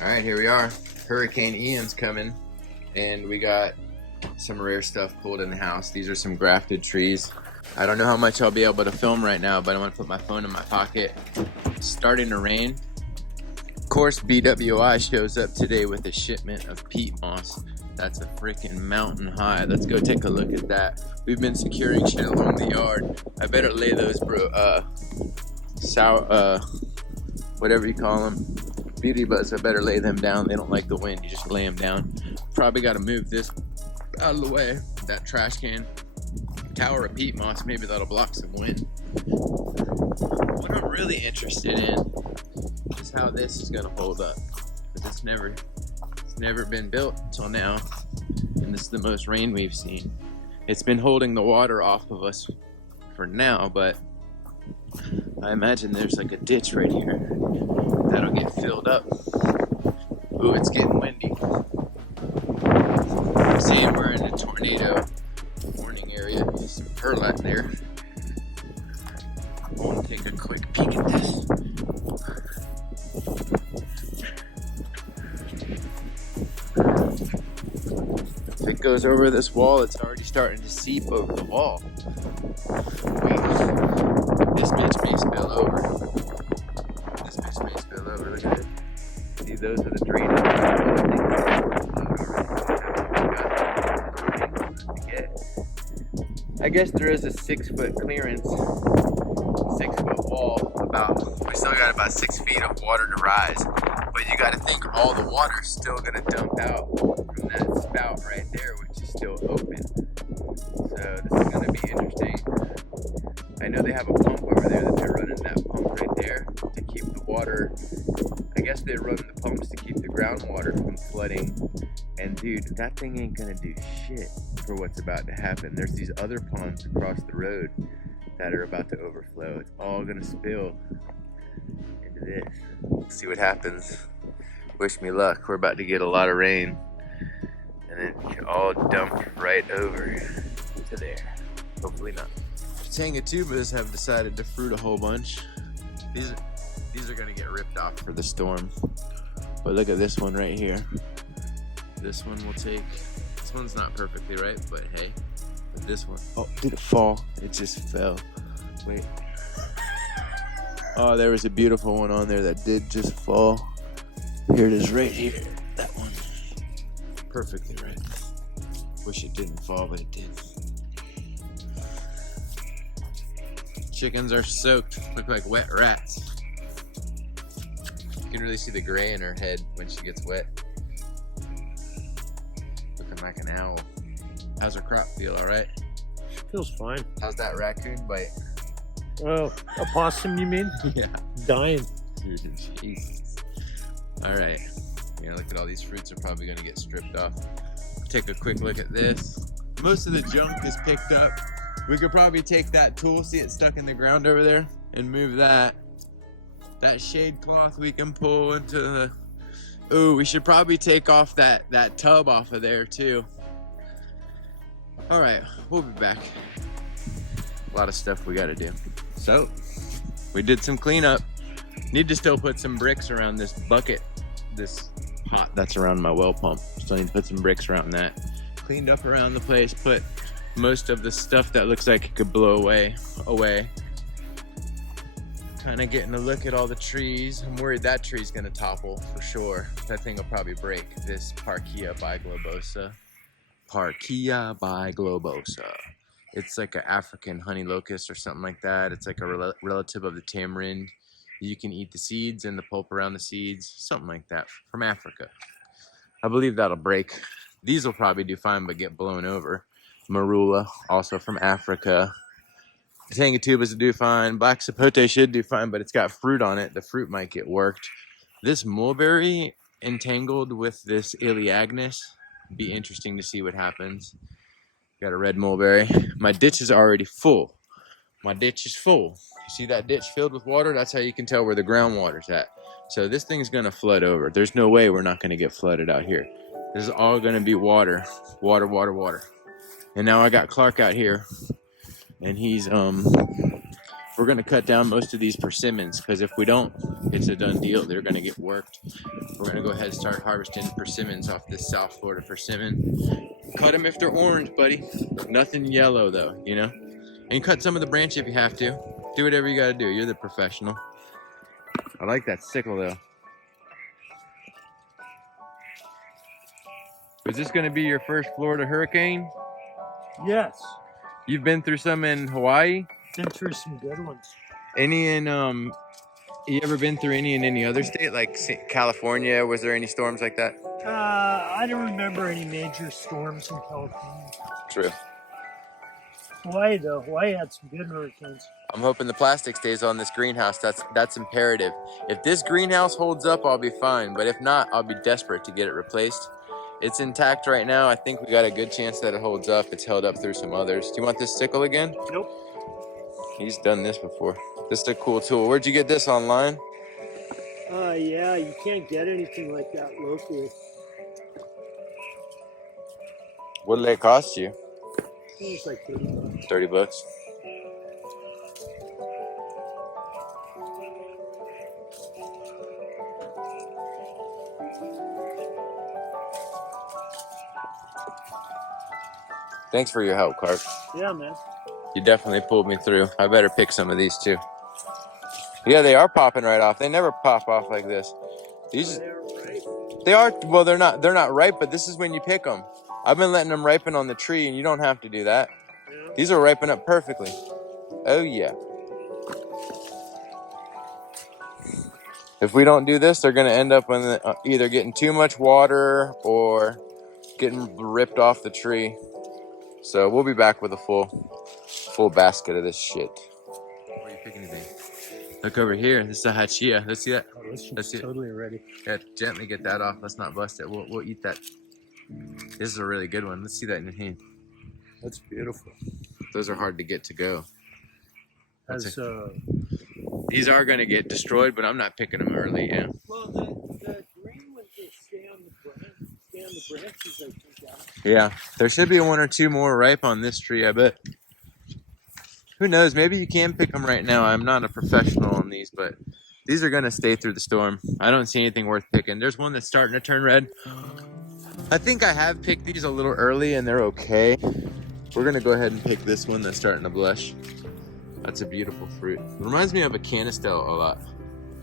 Alright, here we are. Hurricane Ian's coming, and we got some rare stuff pulled in the house. These are some grafted trees. I don't know how much I'll be able to film right now, but I want to put my phone in my pocket. It's starting to rain. Of course, BWI shows up today with a shipment of peat moss. That's a freaking mountain high. Let's go take a look at that. We've been securing shit along the yard. I better lay those, whatever you call them, beauty butts. I better lay them down. They don't like the wind. You just lay them down. Probably got to move this out of the way. That trash can. Tower of peat moss. Maybe that'll block some wind. What I'm really interested in is how this is gonna hold up. Because it's never been built until now, and this is the most rain we've seen. It's been holding the water off of us for now, but I imagine there's like a ditch right here that'll get filled up. Ooh, it's getting windy. I'm saying we're in a tornado warning area. Some perlite there. I want to take a quick peek at this. If it goes over this wall, it's already starting to seep over the wall. This bitch may spill over. This bitch may spill over. Look at it. See, those are the drainage. I guess there is a 6-foot clearance, 6-foot wall. We still got about 6 feet of water to rise. But you got to think all the water's still gonna dump out from that spout right there, which is still open. So this is gonna be interesting. I know they have a pump over there that they're running that pump right there to keep the water. I guess they run the pumps to keep the groundwater from flooding. And dude, that thing ain't gonna do shit for what's about to happen. There's these other ponds across the road that are about to overflow. It's all gonna spill into this. Let's see what happens. Wish me luck. We're about to get a lot of rain, and then all dump right over to there. Hopefully not. Tangatubas have decided to fruit a whole bunch. These are gonna get ripped off for the storm. But look at this one right here. This one will take. This one's not perfectly right, but hey. But this one. Oh, did it fall? It just fell. Wait. Oh, there was a beautiful one on there that did just fall. Here it is right here. That one. Perfectly right. Wish it didn't fall, but it did. Chickens are soaked. Look like wet rats. You can really see the gray in her head when she gets wet. Looking like an owl. How's her crop feel, alright? Feels fine. How's that raccoon bite? Oh, a possum, you mean? Yeah. Dying. Dude, Jesus. Alright. Yeah, look at all these fruits are probably going to get stripped off. Take a quick look at this. Most of the junk is picked up. We could probably take that tool, see it stuck in the ground over there, and move that. That shade cloth we can pull into the... Ooh, we should probably take off that tub off of there too. Alright, we'll be back. A lot of stuff we gotta do. So, we did some cleanup. Need to still put some bricks around this bucket, this pot that's around my well pump. Still need to put some bricks around that. Cleaned up around the place, put most of the stuff that looks like it could blow away. Kind of getting a look at all the trees. I'm worried that tree's gonna topple for sure. That thing will probably break. This Parkia biglobosa. Parkia biglobosa. It's like an African honey locust or something like that. It's like a relative of the tamarind. You can eat the seeds and the pulp around the seeds, something like that, from Africa. I believe that'll break. These will probably do fine, but get blown over. Marula, also from Africa. Tangatubas will do fine. Black sapote should do fine, but it's got fruit on it. The fruit might get worked. This mulberry entangled with this Elaeagnus, be interesting to see what happens. Got a red mulberry. My ditch is already full. My ditch is full. You see that ditch filled with water? That's how you can tell where the groundwater's at. So this thing's gonna flood over. There's no way we're not gonna get flooded out here. This is all gonna be water. Water, water, water. And now I got Clark out here, and he's we're gonna cut down most of these persimmons, because if we don't, it's a done deal. They're gonna get worked. We're gonna go ahead and start harvesting persimmons off this South Florida persimmon. Cut them if they're orange, buddy. Nothing yellow though, you know? And cut some of the branch if you have to. Do whatever you gotta do. You're the professional. I like that sickle though. Is this gonna be your first Florida hurricane? Yes. You've been through some in Hawaii? Been through some good ones. Any in, you ever been through any in any other state? Like California, was there any storms like that? I don't remember any major storms in California. True. Hawaii, though. Hawaii had some good hurricanes. I'm hoping the plastic stays on this greenhouse. That's imperative. If this greenhouse holds up, I'll be fine. But if not, I'll be desperate to get it replaced. It's intact right now. I think we got a good chance that it holds up. It's held up through some others. Do you want this sickle again? Nope. He's done this before. This is a cool tool. Where'd you get this, online? Yeah, you can't get anything like that locally. What did it cost you? I think it's like 30 bucks. 30 bucks. Thanks for your help, Clark. Yeah, man. You definitely pulled me through. I better pick some of these too. Yeah, they are popping right off. They never pop off like this. These, They're right. they are. Well, they're not ripe, but this is when you pick them. I've been letting them ripen on the tree, and you don't have to do that. Yeah. These will ripen up perfectly. Oh yeah. If we don't do this, they're going to end up in the, either getting too much water or getting ripped off the tree. So we'll be back with a full basket of this shit. What are you picking today? Look over here. This is a hachia. Let's see that. Oh, this Let's see it. totally ready. Yeah, gently get that off. Let's not bust it. We'll eat that. This is a really good one. Let's see that in your hand. That's beautiful. Those are hard to get to go. These are going to get destroyed, but I'm not picking them early. Yeah. Well, the green ones that stay on the branches, I think. Yeah, there should be one or two more ripe on this tree, I bet. Who knows? Maybe you can pick them right now. I'm not a professional on these, but these are going to stay through the storm. I don't see anything worth picking. There's one that's starting to turn red. I think I have picked these a little early, and they're okay. We're going to go ahead and pick this one that's starting to blush. That's a beautiful fruit. It reminds me of a canistel a lot.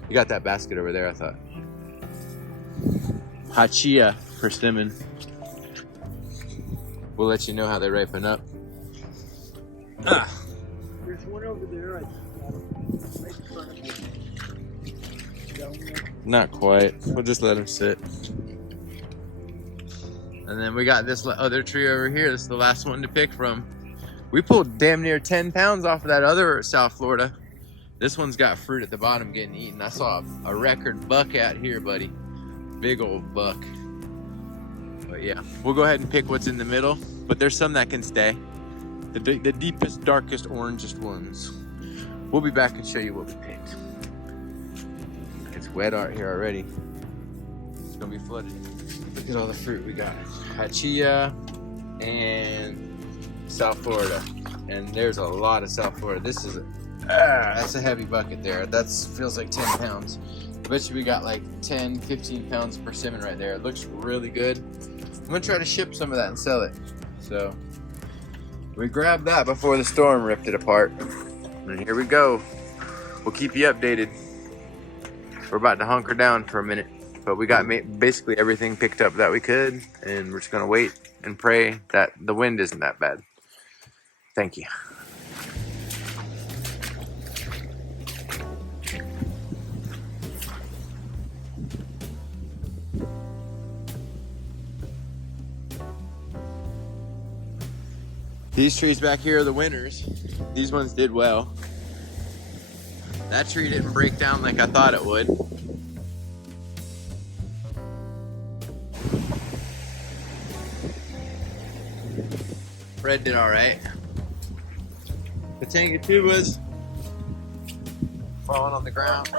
You got that basket over there, I thought. Hachia persimmon. We'll let you know how they ripen up. There's one over there. Right in front of you. Not quite. We'll just let them sit. And then we got this other tree over here. This is the last one to pick from. We pulled damn near 10 pounds off of that other South Florida. This one's got fruit at the bottom getting eaten. I saw a record buck out here, buddy. Big old buck. But yeah, we'll go ahead and pick what's in the middle. But there's some that can stay. The deepest, darkest, orangest ones. We'll be back and show you what we picked. It's wet out here already. It's gonna be flooded. Look at all the fruit we got. Hachia and South Florida. And there's a lot of South Florida. This is that's a heavy bucket there. That feels like 10 pounds. I bet you we got like 10, 15 pounds of persimmon right there. It looks really good. I'm gonna try to ship some of that and sell it. So we grabbed that before the storm ripped it apart. And here we go. We'll keep you updated. We're about to hunker down for a minute, but we got basically everything picked up that we could, and we're just gonna wait and pray that the wind isn't that bad. Thank you. These trees back here are the winners. These ones did well. That tree didn't break down like I thought it would. Fred did all right. Katanga tubas falling on the ground.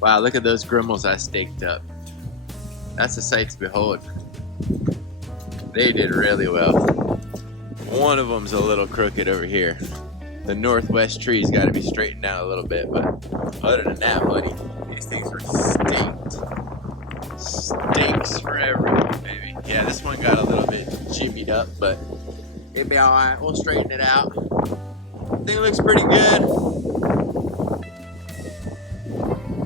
Wow, look at those grimmels I staked up. That's a sight to behold. They did really well. One of them's a little crooked over here. The northwest tree's got to be straightened out a little bit, but other than that, buddy, these things are stinked. Stinks for everyone, baby. Yeah, this one got a little bit jimmied up, but it'll be alright. We'll straighten it out. Thing looks pretty good.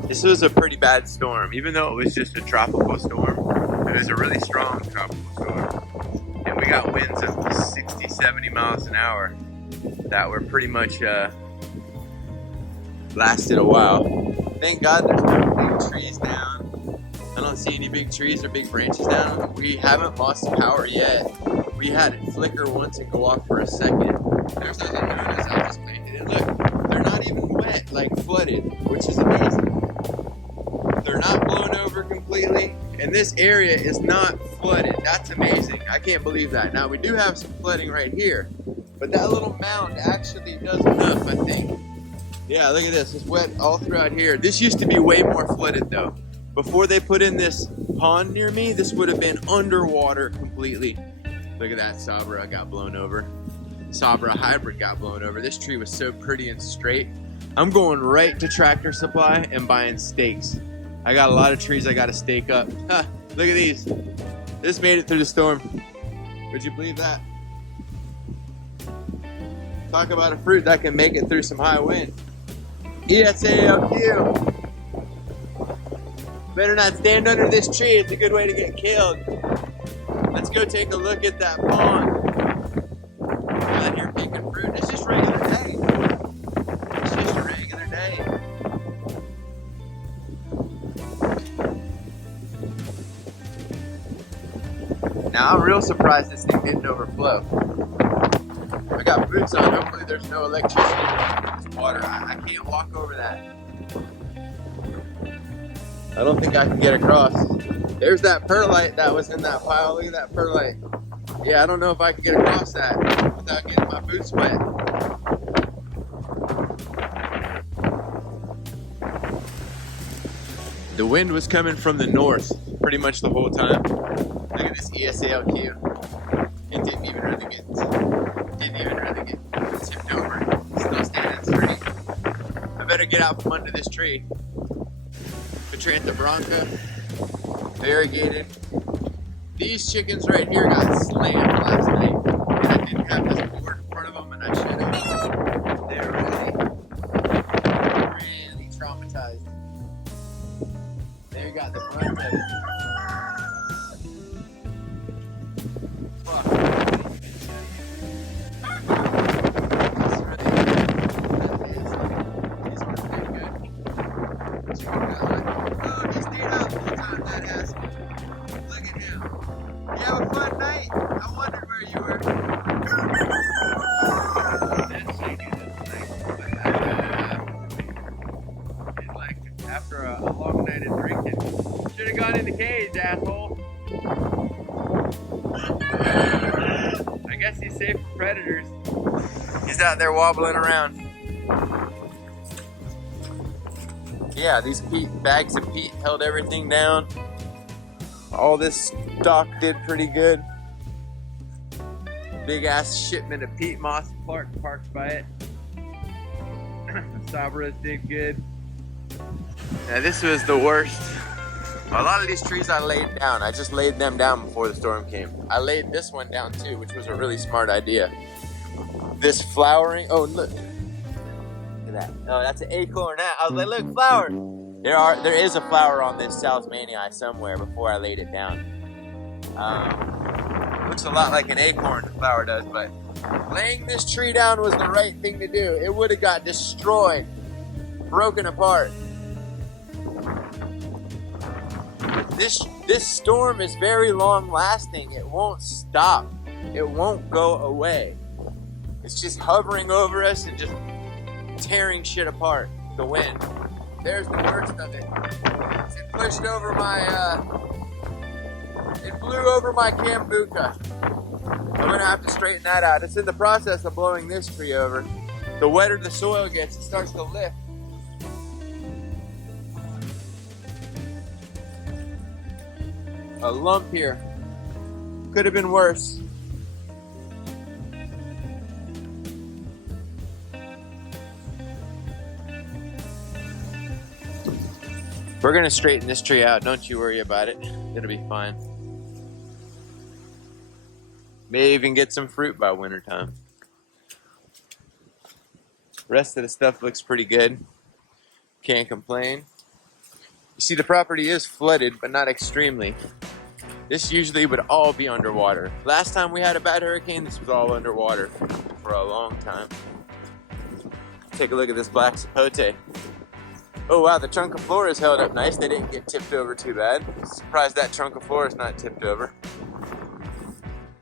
This was a pretty bad storm. Even though it was just a tropical storm, it was a really strong tropical storm. And we got winds of 60, 70 miles an hour that were pretty much lasted a while. Thank God there's no big trees down. I don't see any big trees or big branches down. We haven't lost power yet. We had it flicker once and go off for a second. There's those antennas I just planted. And look, they're not even wet, like flooded, which is amazing. They're not blown over completely. And this area is not flooded. That's amazing. I can't believe that. Now, we do have some flooding right here. But that little mound actually does enough, I think. Yeah, look at this. It's wet all throughout here. This used to be way more flooded, though. Before they put in this pond near me, this would have been underwater completely. Look at that. Sabra got blown over. Sabra hybrid got blown over. This tree was so pretty and straight. I'm going right to Tractor Supply and buying stakes. I got a lot of trees I got to stake up. Huh, look at these. This made it through the storm. Would you believe that? Talk about a fruit that can make it through some high wind. ESALQ. Better not stand under this tree. It's a good way to get killed. Let's go take a look at that pond. I'm out here picking fruit. It's just regular day. It's just a regular day. Now I'm real surprised this thing didn't overflow. I got boots on. Hopefully there's no electricity. There's water. I can't walk over that. I don't think I can get across. There's that perlite that was in that pile. Look at that perlite. Yeah, I don't know if I can get across that without getting my boots wet. The wind was coming from the north pretty much the whole time. Look at this ESALQ. It didn't even really get tipped over. It's still standing straight. I better get out from under this tree. Petrantha bronca, variegated. These chickens right here got slammed last night. And I didn't have this board in front of them, and I should have. They're really traumatized. They got the brunt of it. Fuck. After a long night of drinking. Should have gone in the cage, asshole. I guess he's safe from predators. He's out there wobbling around. Yeah, these bags of peat held everything down. All this stock did pretty good. Big ass shipment of peat moss parked by it. Sabras did good. Now this was the worst. A lot of these trees I laid down. I just laid them down before the storm came. I laid this one down too, which was a really smart idea. This flowering, oh look. Look at that. Oh, that's an acorn. I was like, look, flower. There is a flower on this South Manii somewhere before I laid it down. Looks a lot like an acorn, the flower does, but laying this tree down was the right thing to do. It would have got destroyed, broken apart. This storm is very long lasting. It won't stop. It won't go away. It's just hovering over us and just tearing shit apart. The wind. There's the worst of it. It pushed over my, it blew over my Cambuca. I'm gonna have to straighten that out. It's in the process of blowing this tree over. The wetter the soil gets, it starts to lift. A lump here. Could have been worse. We're gonna straighten this tree out. Don't you worry about it. It'll be fine. May even get some fruit by wintertime. Rest of the stuff looks pretty good. Can't complain. You see, the property is flooded, but not extremely. This usually would all be underwater. Last time we had a bad hurricane, this was all underwater for a long time. Take a look at this black sapote. Oh wow, the trunk of floor is held up nice. They didn't get tipped over too bad. Surprised that trunk of floor is not tipped over.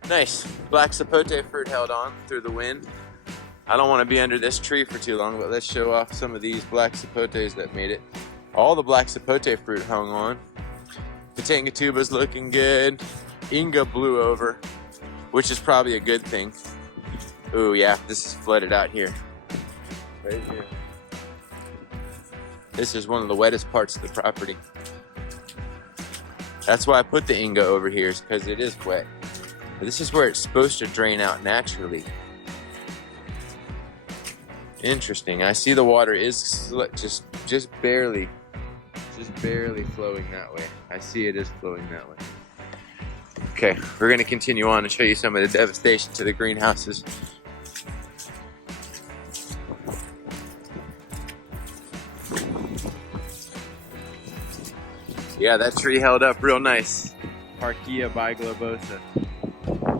Nice. Black sapote fruit held on through the wind. I don't want to be under this tree for too long, but let's show off some of these black sapotes that made it. All the black sapote fruit hung on. Katangatuba's looking good. Inga blew over, which is probably a good thing. Ooh yeah, this is flooded out here. Right here. This is one of the wettest parts of the property. That's why I put the Inga over here, is because it is wet. But this is where it's supposed to drain out naturally. Interesting. I see the water is just barely flowing that way. I see it is flowing that way. Okay, we're gonna continue on and show you some of the devastation to the greenhouses. Yeah, that tree held up real nice. Parkia biglobosa.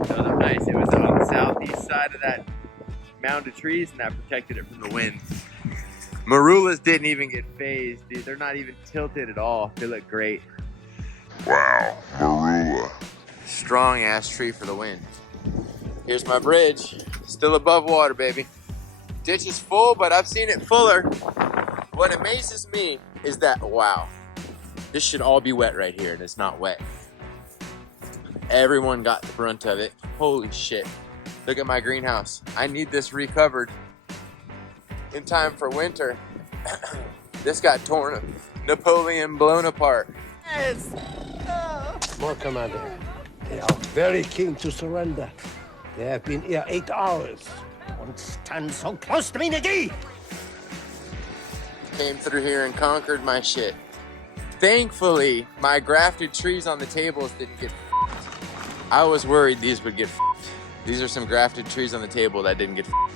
Held up nice. It was on the southeast side of that mound of trees, and that protected it from the wind. Marulas didn't even get phased, dude. They're not even tilted at all. They look great. Wow, Marula. Strong ass tree for the wind. Here's my bridge. Still above water, baby. Ditch is full, but I've seen it fuller. What amazes me is that, wow, this should all be wet right here, and it's not wet. Everyone got the brunt of it. Holy shit. Look at my greenhouse. I need this recovered in time for winter. This got torn. Napoleon blown apart. Yes! More, Commander. They are very keen to surrender. They have been here 8 hours. Don't stand so close to me, Nagi! Came through here and conquered my shit. Thankfully, my grafted trees on the tables didn't get f***ed. I was worried these would get f***ed. These are some grafted trees on the table that didn't get f***ed.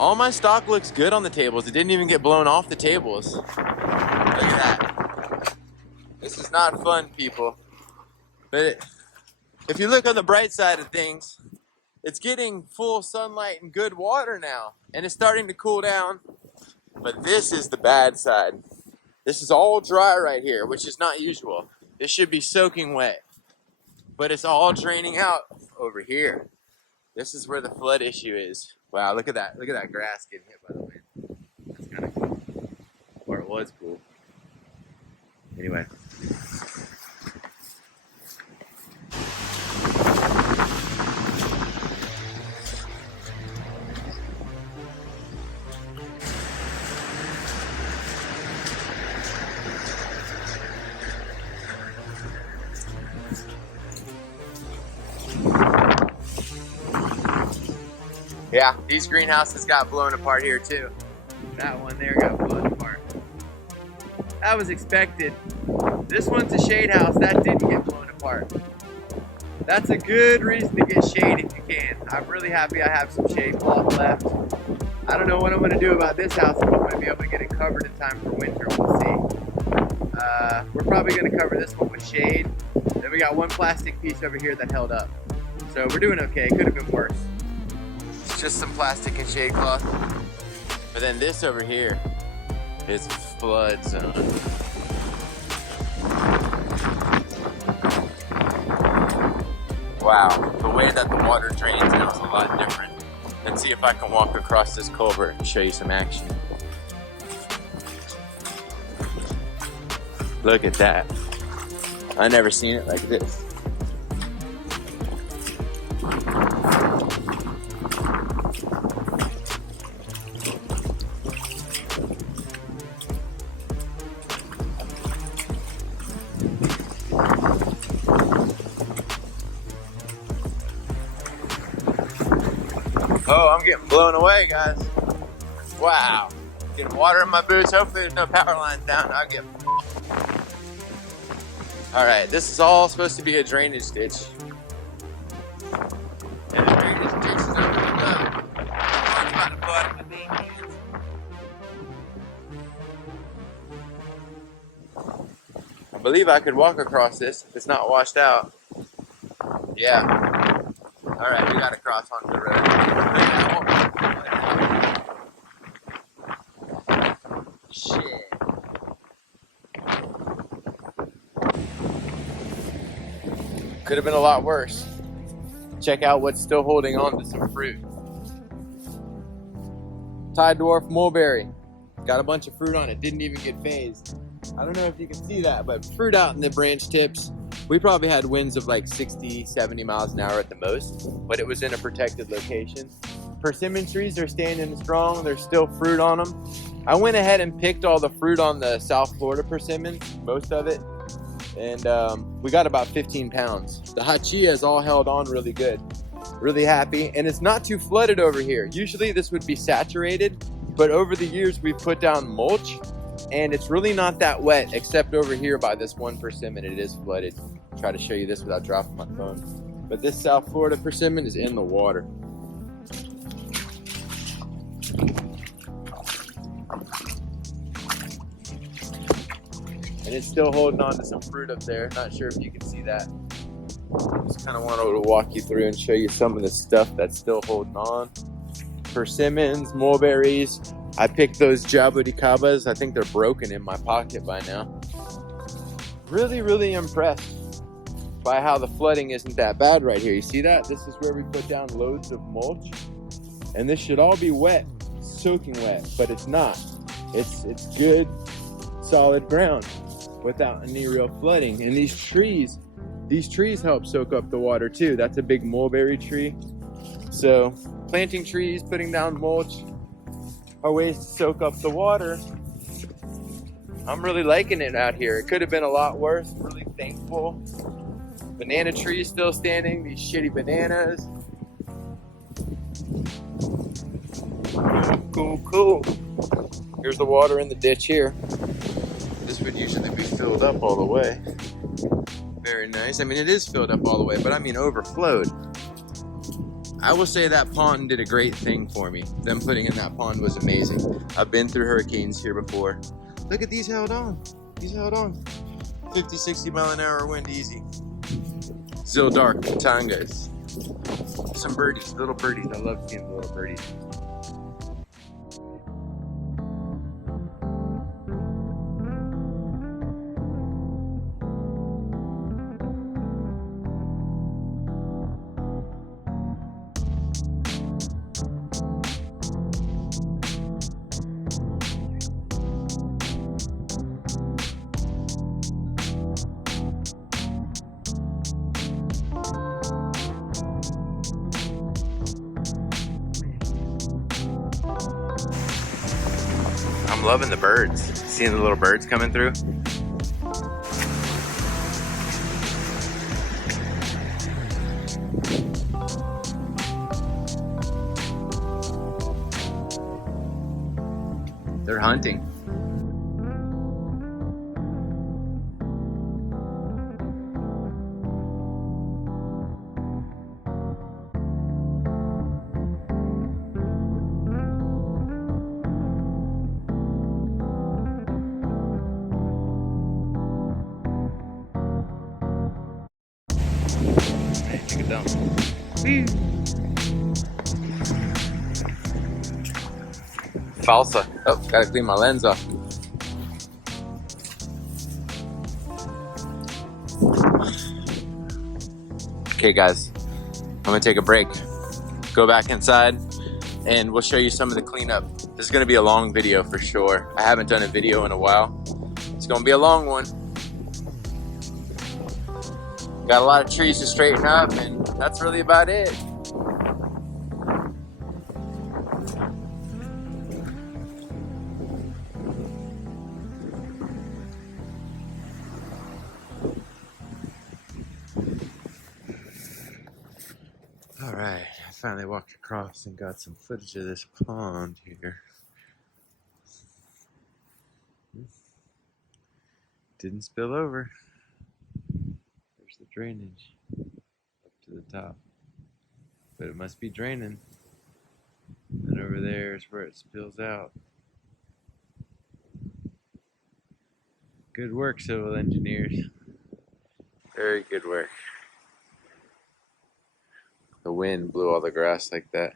All my stock looks good on the tables. It didn't even get blown off the tables. Look at that. This is not fun, people. But if you look on the bright side of things, it's getting full sunlight and good water now. And it's starting to cool down. But this is the bad side. This is all dry right here, which is not usual. This should be soaking wet. But it's all draining out over here. This is where the flood issue is. Wow, look at that. Look at that grass getting hit by the wind. That's kind of cool. Or it was cool. Anyway. Yeah, these greenhouses got blown apart here too. That one there got blown apart. That was expected. This one's a shade house, that didn't get blown apart. That's a good reason to get shade if you can. I'm really happy I have some shade cloth left. I don't know what I'm gonna do about this house, if I'm gonna be able to get it covered in time for winter, we'll see. We're probably gonna cover this one with shade. Then we got one plastic piece over here that held up. So we're doing okay, it could have been worse. Just some plastic and shade cloth. But then this over here is flood zone. Wow, the way that the water drains now is a lot different. Let's see if I can walk across this culvert and show you some action. Look at that. I never seen it like this. Oh, I'm getting blown away, guys. Wow. Getting water in my boots. Hopefully there's no power lines down. I'll get All right, this is all supposed to be a drainage ditch. And the drainage ditch is over the road. I'm about to pull out of the main entrance. I believe I could walk across this if it's not washed out. Yeah. All right, we got to cross onto the road. Look at that. Shit. Could have been a lot worse. Check out what's still holding on to some fruit. Tide dwarf mulberry. Got a bunch of fruit on it. Didn't even get phased. I don't know if you can see that, but fruit out in the branch tips. We probably had winds of like 60, 70 miles an hour at the most, but it was in a protected location. Persimmon trees are standing strong. There's still fruit on them. I went ahead and picked all the fruit on the South Florida persimmon, most of it, and we got about 15 pounds. The hachia is all held on really good. Really happy, and it's not too flooded over here. Usually this would be saturated, but over the years we've put down mulch, and it's really not that wet, except over here by this one persimmon. It is flooded. I'll try to show you this without dropping my phone. But this South Florida persimmon is in the water. And it's still holding on to some fruit up there. Not sure if you can see that. Just kind of wanted to walk you through and show you some of the stuff that's still holding on. Persimmons, mulberries. I picked those jabuticabas. I think they're broken in my pocket by now. Really, really impressed by how the flooding isn't that bad right here. You see that? This is where we put down loads of mulch. And this should all be wet, soaking wet, but it's not. It's good, solid ground without any real flooding. And these trees help soak up the water too. That's a big mulberry tree. So planting trees, putting down mulch are ways to soak up the water. I'm really liking it out here. It could have been a lot worse. I'm really thankful. Banana trees still standing, these shitty bananas. Cool. Here's the water in the ditch here. This would usually be filled up all the way. Very nice. I mean, it is filled up all the way, but I mean overflowed. I will say that pond did a great thing for me. Them putting in that pond was amazing. I've been through hurricanes here before. Look at these held on. These held on. 50, 60 mile an hour wind easy. Still dark tangas. Some birdies, little birdies. I love seeing the little birdies. I'm loving the birds. Seeing the little birds coming through. They're hunting. Hey, take it down. Falsa. Oh, gotta clean my lens off. Okay guys, I'm gonna take a break, go back inside, and we'll show you some of the cleanup. This is gonna be a long video for sure. I haven't done a video in a while. It's gonna be a long one. Got a lot of trees to straighten up, and that's really about it. All right, I finally walked across and got some footage of this pond here. Didn't spill over. drainage up to the top. But it must be draining. And over there is where it spills out. Good work, civil engineers. Very good work. The wind blew all the grass like that.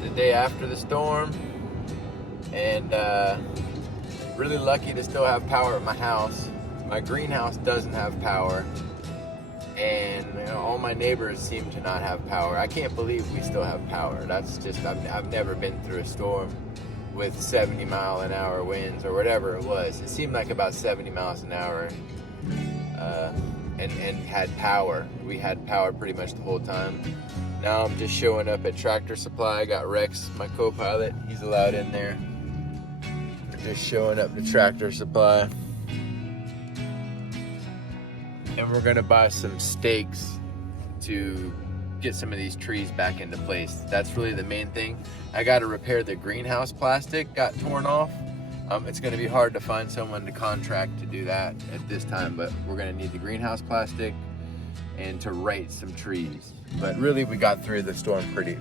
The day after the storm, and really lucky to still have power at my house. My greenhouse doesn't have power, and all my neighbors seem to not have power. I can't believe we still have power. That's just, I've never been through a storm with 70-mile-an-hour winds or whatever it was. It seemed like about 70 miles an hour, and had power. We had power pretty much the whole time. Now I'm just showing up at Tractor Supply. I got Rex, my co-pilot. He's allowed in there. We're just showing up to Tractor Supply. And we're gonna buy some stakes to get some of these trees back into place. That's really the main thing. I gotta repair the greenhouse plastic, got torn off. It's gonna be hard to find someone to contract to do that at this time, but we're gonna need the greenhouse plastic and to rate some trees. But really, we got through the storm pretty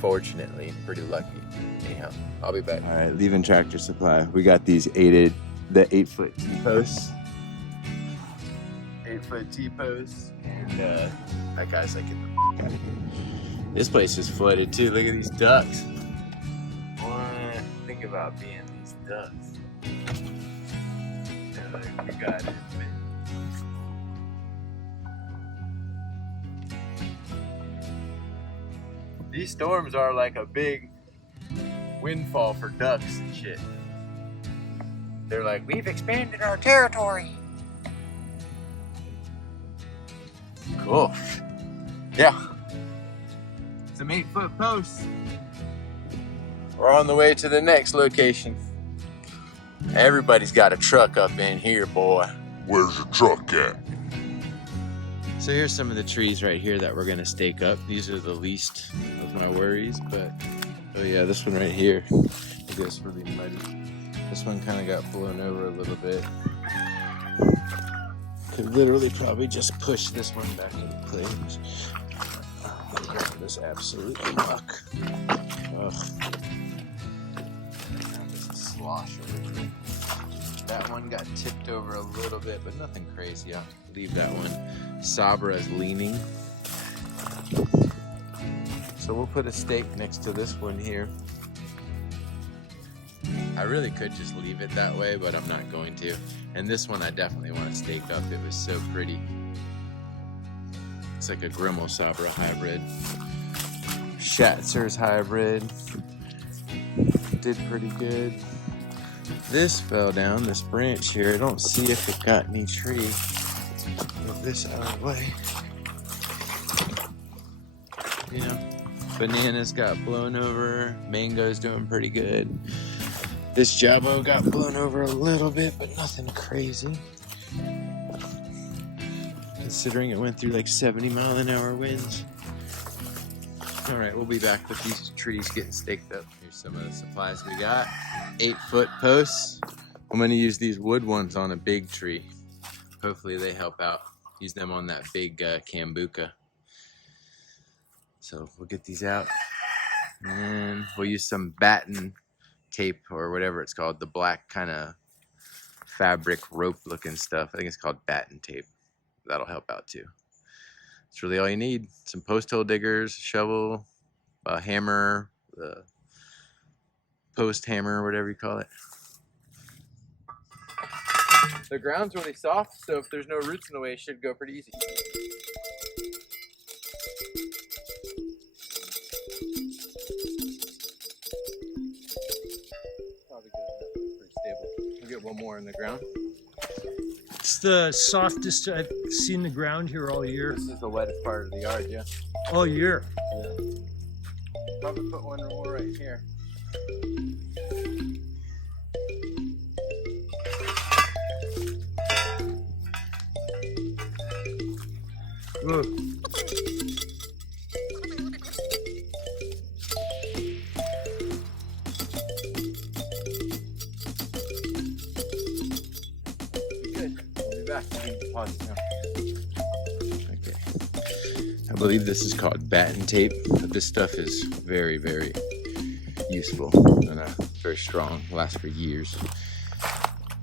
fortunately, pretty lucky. Anyhow, I'll be back. All right, leaving Tractor Supply. We got these the 8-foot T-posts. 8-foot T-posts, and that guy's like, get the f out of here. This place is flooded too. Look at these ducks. Boy, think about being these ducks. You got it, man. These storms are like a big windfall for ducks and shit. They're like, we've expanded our territory. Cool. Yeah. Some 8-foot posts. We're on the way to the next location. Everybody's got a truck up in here, boy. Where's the truck at? So here's some of the trees right here that we're gonna stake up. These are the least of my worries, but oh yeah, this one right here, I guess really muddy. This one kind of got blown over a little bit. Could literally probably just push this one back into place. This absolutely muck. Ugh. This is slosh over here. That one got tipped over a little bit, but nothing crazy. I'll leave that one. Sabra's leaning. So we'll put a stake next to this one here. I really could just leave it that way, but I'm not going to. And this one I definitely want to stake up. It was so pretty. It's like a Grimmel Sabra hybrid. Schatzer's hybrid. Did pretty good. This fell down, this branch here. I don't see if it got any tree. Move this out of the way. You know, bananas got blown over. Mango's doing pretty good. This jabo got blown over a little bit, but nothing crazy. Considering it went through like 70-mile-an-hour winds. All right, we'll be back with these trees getting staked up. Here's some of the supplies we got. 8-foot posts. I'm gonna use these wood ones on a big tree. Hopefully they help out. Use them on that big cambuca. So we'll get these out. And we'll use some batten tape or whatever it's called. The black kind of fabric rope looking stuff. I think it's called batten tape. That'll help out too. That's really all you need. Some post hole diggers, shovel, a hammer, the post hammer, whatever you call it. The ground's really soft, so if there's no roots in the way, it should go pretty easy. Probably good enough. Pretty stable. We'll get one more in the ground. It's the softest I've seen the ground here all year. This is the wettest part of the yard, yeah. All year. Yeah. Probably put one more right here. Look. Good. back. Okay. I believe this is called batten tape, but this stuff is very, very useful and very strong, lasts for years.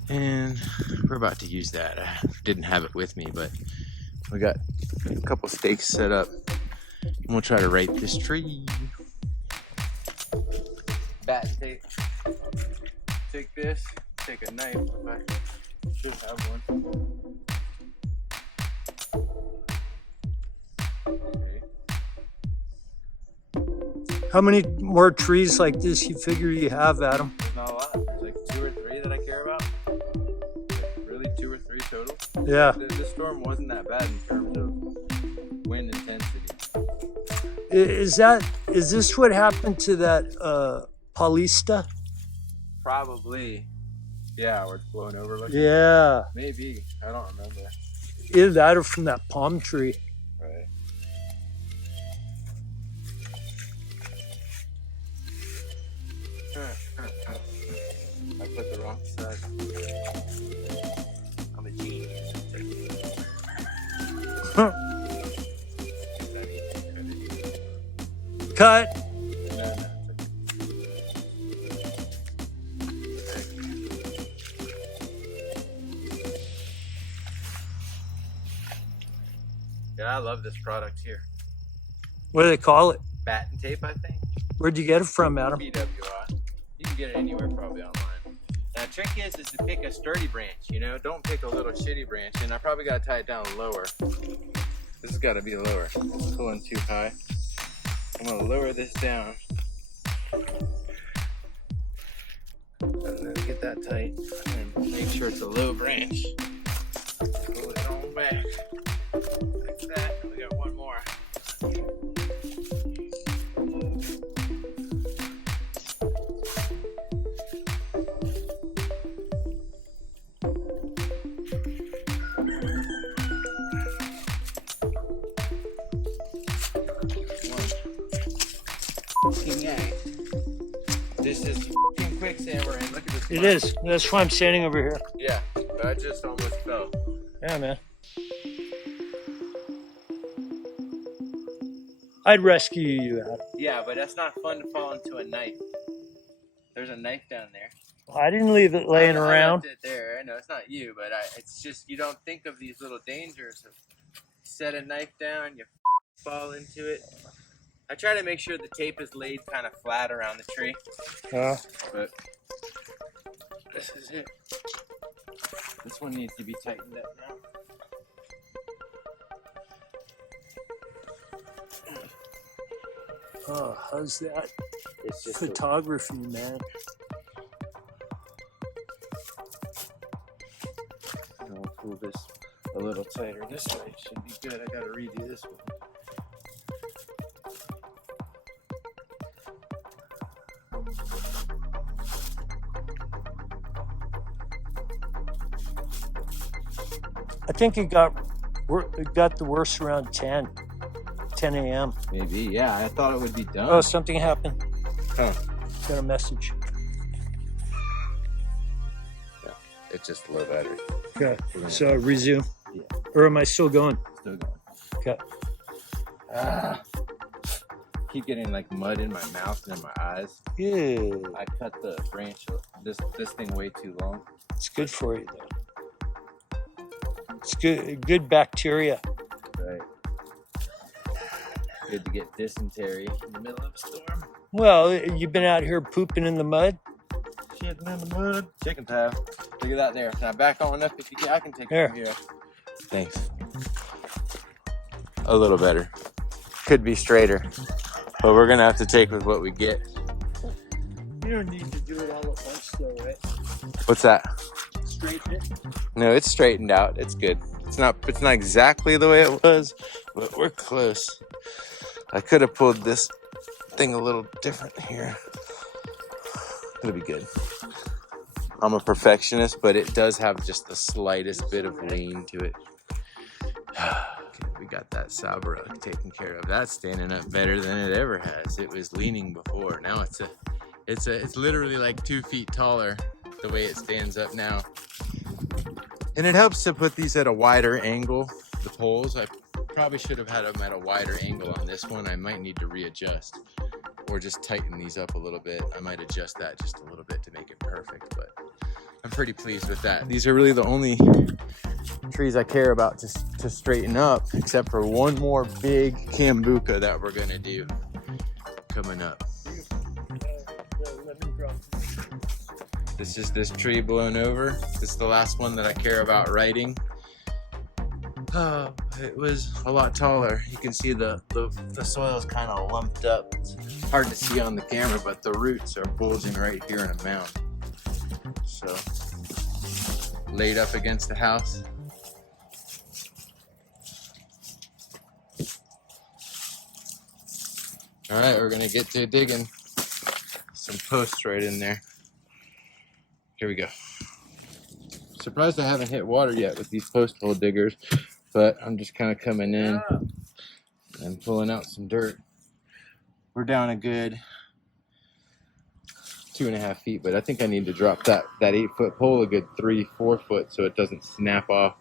And we're about to use that. I didn't have it with me, but we got a couple stakes set up and we'll try to rake this tree. Batten tape. Take this, take a knife, I should have one. Okay. How many more trees like this you figure you have, Adam? Not a lot. There's like 2 or 3 that I care about. Really 2 or 3 total. Yeah. The storm wasn't that bad in terms of wind intensity. Is this what happened to that Paulista? Probably. Yeah, where it's blown over. Yeah. Maybe. I don't remember. Either that or from that palm tree. Right. I put the wrong side. I'm a genius. Cut. No. Yeah, I love this product here. What do they call it? Batten tape, I think. Where'd you get it from, Adam? BWI. You can get it anywhere, probably online. Now, the trick is to pick a sturdy branch, you know? Don't pick a little shitty branch, and I probably gotta tie it down lower. This has gotta be lower. It's pulling too high. I'm gonna lower this down. And then get that tight, and make sure it's a low branch. Pull it on back. Like that. We got one more. This is f***ing quicksand we're in. Look at this. It is. That's why I'm standing over here. Yeah, but I just almost fell. Yeah, man. I'd rescue you, Adam. Yeah, but that's not fun to fall into a knife. There's a knife down there. I didn't leave it laying I around. left it there. I know it's not you, but it's just you don't think of these little dangers of set a knife down, you fall into it. I try to make sure the tape is laid kind of flat around the tree, but this is it. This one needs to be tightened up now. Oh, how's that? It's just Photography, man. I'll pull this a little tighter this way. Should be good. I gotta redo this one. I think it got the worst around 10 a.m. Maybe, yeah. I thought it would be done. Oh, something happened. Huh. Got a message. Yeah, it's just low battery. Okay, so resume. Yeah. Or am I still going? Still going. Okay. Keep getting like mud in my mouth and in my eyes. Yeah. I cut the branch, this thing way too long. It's good for you, though. It's good bacteria. Right. Good to get dysentery in the middle of a storm. Well, you've been out here pooping in the mud. Shitting in the mud. Chicken towel. Look at that there. Now back on up if you can. I can take it from here. Thanks. A little better. Could be straighter. But we're gonna have to take with what we get. You don't need to do it all at once, though, right? What's that? Straighten it. No, it's straightened out. It's good. It's not exactly the way it was, but we're close. I could have pulled this thing a little different here. It'll be good. I'm a perfectionist, but it does have just the slightest bit of lean to it. Okay, we got that Sabra taken care of. That's standing up better than it ever has. It was leaning before. Now it's literally like 2 feet taller the way it stands up now. And it helps to put these at a wider angle, the poles. I probably should have had them at a wider angle on this one. I might need to readjust or just tighten these up a little bit. I might adjust that just a little bit to make it perfect, but I'm pretty pleased with that. These are really the only trees I care about to straighten up, except for one more big Cambuca that we're gonna do coming up. This is this tree blown over. This is the last one that I care about writing. It was a lot taller. You can see the soil is kind of lumped up. It's hard to see on the camera, but the roots are bulging right here in a mound. So, laid up against the house. All right, we're gonna get to digging some posts right in there. Here we go. Surprised I haven't hit water yet with these post hole diggers, but I'm just kind of coming in and pulling out some dirt. We're down a good 2.5 feet, but I think I need to drop that 8-foot pole a good 3-4 foot so it doesn't snap off.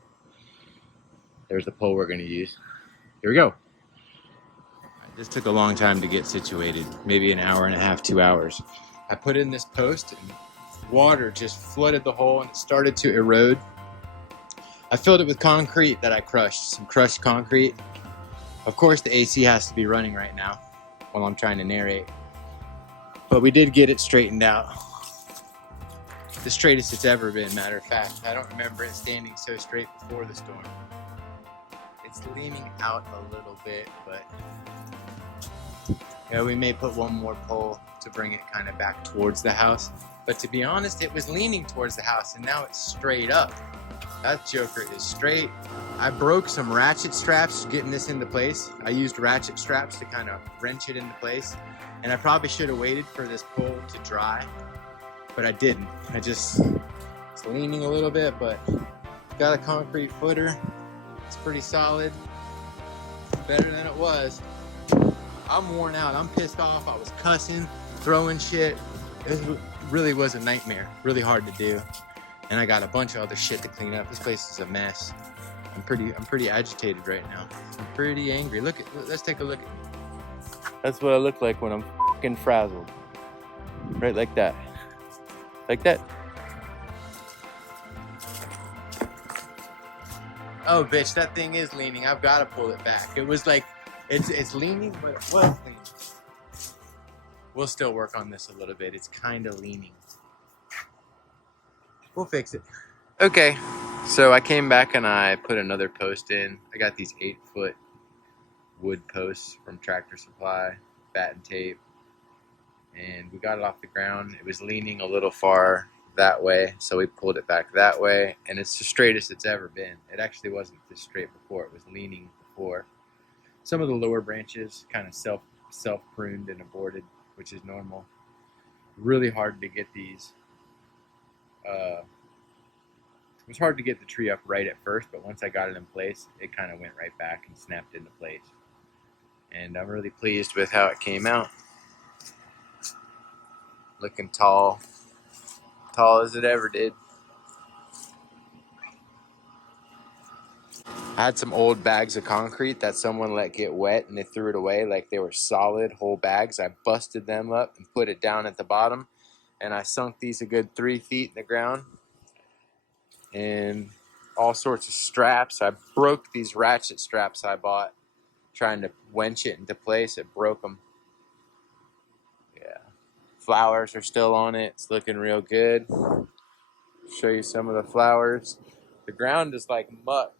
There's the pole we're gonna use. Here we go. This took a long time to get situated, maybe an hour and a half, 2 hours. I put in this post and water just flooded the hole and it started to erode. I filled it with concrete that I crushed, some crushed concrete. Of course the AC has to be running right now while I'm trying to narrate. But we did get it straightened out. The straightest it's ever been, matter of fact. I don't remember it standing so straight before the storm. It's leaning out a little bit, but yeah, we may put one more pole to bring it kind of back towards the house. But to be honest, it was leaning towards the house and now it's straight up. That joker is straight. I broke some ratchet straps getting this into place. I used ratchet straps to kind of wrench it into place. And I probably should have waited for this pole to dry, but I didn't. It's leaning a little bit, but it's got a concrete footer. It's pretty solid, better than it was. I'm worn out, I'm pissed off. I was cussing, throwing shit. It really was a nightmare, really hard to do. And I got a bunch of other shit to clean up. This place is a mess. I'm pretty agitated right now. I'm pretty angry. Let's take a look at me. That's what I look like when I'm fucking frazzled. Right like that. Like that. Oh, bitch, that thing is leaning. I've got to pull it back. It was like, it's leaning, but it was leaning. We'll still work on this a little bit. It's kind of leaning. We'll fix it. Okay, so I came back and I put another post in. I got these 8-foot wood posts from Tractor Supply, batten tape, and we got it off the ground. It was leaning a little far that way, so we pulled it back that way, and it's the straightest it's ever been. It actually wasn't this straight before. It was leaning before. Some of the lower branches kind of self-pruned and aborted, which is normal. Really hard to get these. It was hard to get the tree up right at first, but once I got it in place, it kind of went right back and snapped into place. And I'm really pleased with how it came out. Looking tall. Tall as it ever did. I had some old bags of concrete that someone let get wet and they threw it away like they were solid whole bags. I busted them up and put it down at the bottom, and I sunk these a good 3 feet in the ground. And all sorts of straps. I broke these ratchet straps I bought trying to wench it into place. It broke them. Yeah. Flowers are still on it. It's looking real good. Show you some of the flowers. The ground is like muck.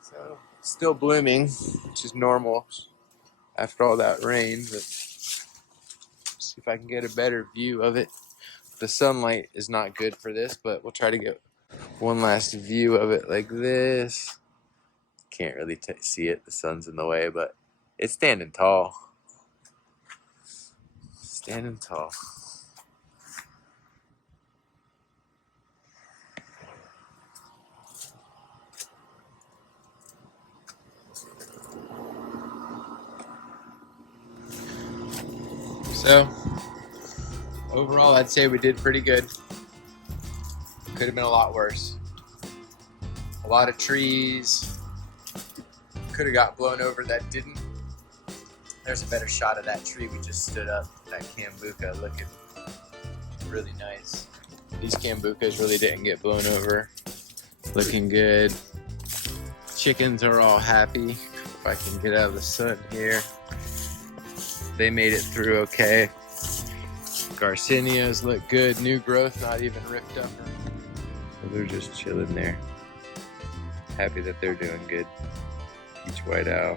So, still blooming, which is normal after all that rain, but see if I can get a better view of it. The sunlight is not good for this, but we'll try to get one last view of it like this. Can't really see it, the sun's in the way, but it's standing tall. Standing tall. So, overall, I'd say we did pretty good. Could have been a lot worse. A lot of trees could have got blown over that didn't. There's a better shot of that tree we just stood up, that Cambuca, looking really nice. These Cambucas really didn't get blown over. Looking good. Chickens are all happy. If I can get out of the sun here. They made it through okay. Garcinias look good. New growth, not even ripped up. They're just chilling there. Happy that they're doing good. Each white owl.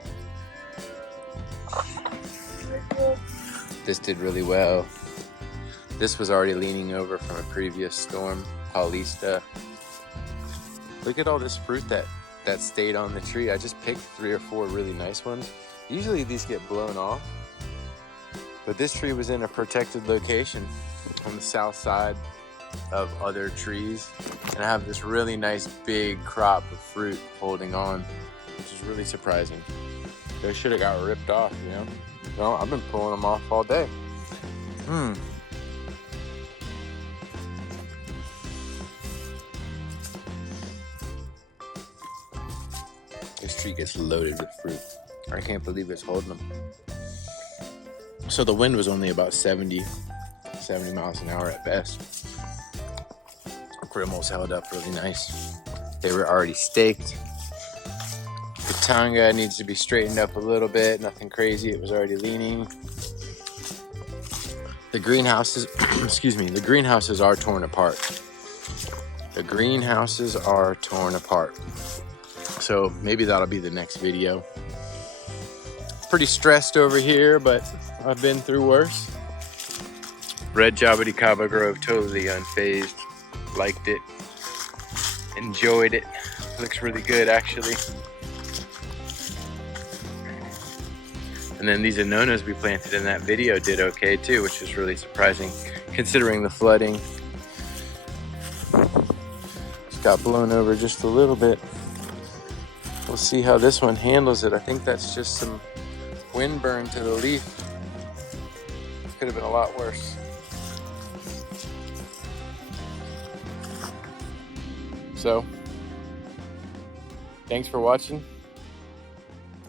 This did really well. This was already leaning over from a previous storm, Paulista. Look at all this fruit that stayed on the tree. I just picked 3 or 4 really nice ones. Usually these get blown off, but this tree was in a protected location on the south side of other trees, and I have this really nice big crop of fruit holding on, which is really surprising. They should have got ripped off, you know? No, I've been pulling them off all day. This tree gets loaded with fruit. I can't believe it's holding them. So the wind was only about 70 miles an hour at best. The criminals held up really nice. They were already staked. The tanga needs to be straightened up a little bit. Nothing crazy. It was already leaning. The greenhouses, excuse me, the greenhouses are torn apart. The greenhouses are torn apart. So maybe that'll be the next video. Pretty stressed over here, but I've been through worse. Red Jabbericaba Grove, totally unfazed. Liked it. Enjoyed it. Looks really good, actually. And then these Anonas we planted in that video did okay too, which is really surprising considering the flooding. Just got blown over just a little bit. We'll see how this one handles it. I think that's just some wind burn to the leaf. Could have been a lot worse. So, thanks for watching.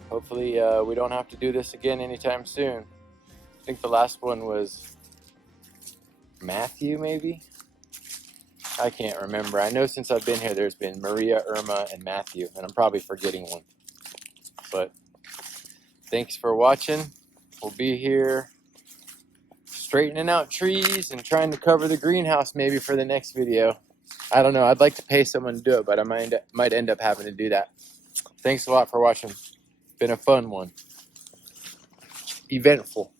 Hopefully we don't have to do this again anytime soon. I think the last one was Matthew, maybe? I can't remember. I know since I've been here, there's been Maria, Irma, and Matthew, and I'm probably forgetting one. But thanks for watching. We'll be here straightening out trees and trying to cover the greenhouse maybe for the next video. I don't know. I'd like to pay someone to do it, but I might end up having to do that. Thanks a lot for watching. Been a fun one. Eventful.